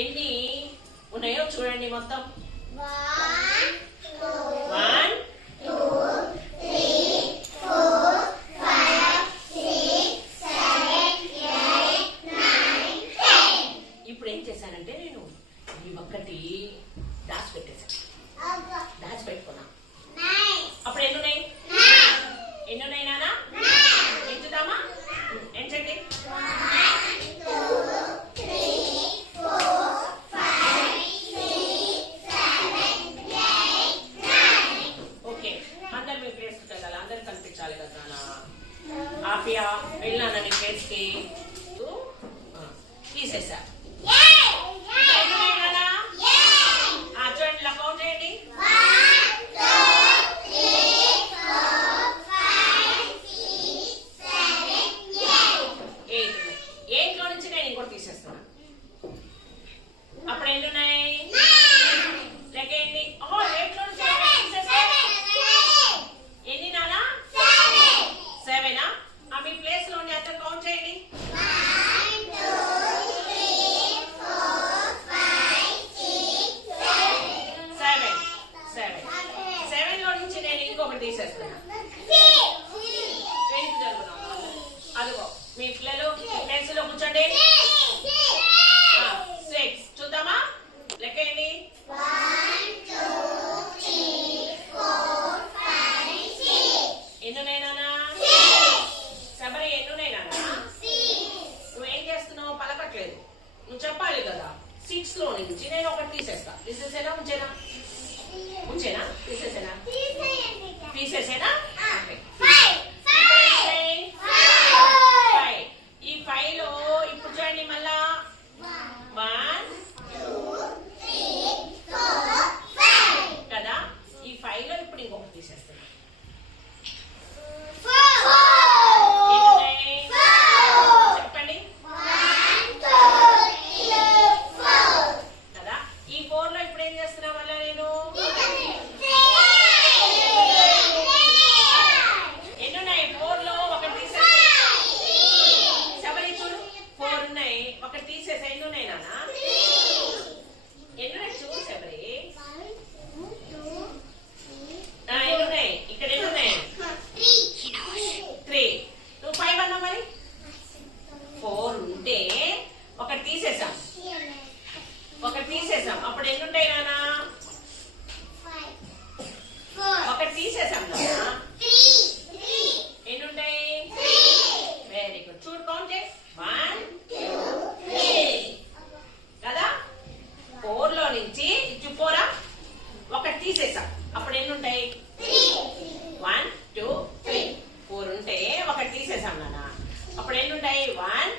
ఎన్ని ఉన్నాయో చూడండి మొత్తం. 1 2 3 4 5 6 7 8 9 10. ఇప్పుడు ఏం చేశానంటే నేను ఈ ఒక్కటి దాచిపెట్టేశాను. దాచిపెట్టుకున్నా. అప్పుడు ఎన్ని ఉన్నాయి? ఎన్ని ఉన్నాయి నాన్న? ఎంచుదామా? ఎంచండి. 1 2 3 4 5 6 7 8 9. ఓకే, అందరు మీ ప్లేస్కి వెళ్ళాలి. అందరు కనిపించాలి కదా నాన్న. ఆపియా వెళ్ళాను నీ ప్లేస్కి. తీసేసా. చూడండి, ఇలా కౌంట్ చేయండి. 1 2 3 4 5 6 7 8. 8 లో నుంచి నేను ఇంకోటి తీసేస్తున్నా. అప్పుడు ఎన్ని ఉన్నాయి? లెక్కేయండి. 8 లో నుంచి ఎన్ని నానా? 7. మీ ప్లేస్ లో ఉండి అతను కౌంట్ చేయండి. 1 2 3 4 5 6 7. 7 లో నుంచి నేను ఇంకొకటి తీసేస్తున్నా. 20 జరుగుతున్నాం. అదిగో మీ పిల్లలు ప్లేస్ లో కూర్చోండి. 6. చూద్దామా? లెక్కేయండి. 1 2 3 4 5 6. ఎన్నున్నాయి నానా? శబరి ఎన్నున్నాయి నానా? నువ్వేం చేస్తున్నావు? పలకట్లేదు. నువ్వు చెప్పాలి కదా. 6 లో నుంచి నేను ఒకటి తీసేస్తా. తీసేసేనా? ఉంచేనా? ఉంచేనా? తీసేసేనా? తీసేసేనా? ఓకే. 5. ఈ 5 లో ఇప్పుడు చూడండి మళ్ళా 1 కదా. ఈ 5 లో ఇప్పుడు ఇంకొకటి తీసేస్తున్నా. చెప్పండి కదా. ఈ 4 లో ఇప్పుడు ఏం చేస్తున్నా మళ్ళా నేను? ఎన్నున్నాయి? 4 లో ఒకటి తీసేస్తా. శబరి చూడు, 4 ఉన్నాయి. ఒకటి తీసేసా. ఎన్నున్నాయి నాన్న? ఎన్నున్నాయి చూడు శబరి. ఎన్నున్నాయి? ఇక్కడ ఎన్నున్నాయి? 3. నువ్వు 5 అన్నావు మరి. 4 ఉంటే ఒకటి తీసేసాం. ఒకటి తీసేసాం. అప్పుడు ఎన్ని ఉంటాయి నాన్న? ఒకటి తీసేసాం నాన్న. ఎన్ని ఉంటాయి? Very good. చూడు, కౌంట్ చేయి. 1 2 3 కదా. 4 లో నుంచి 4 ఒకటి తీసేసాం. అప్పుడు ఎన్ని ఉంటాయి? 1 2 3. 4 ఉంటే ఒకటి తీసేసాం నాన్న. అప్పుడు ఎన్ని ఉంటాయి? 1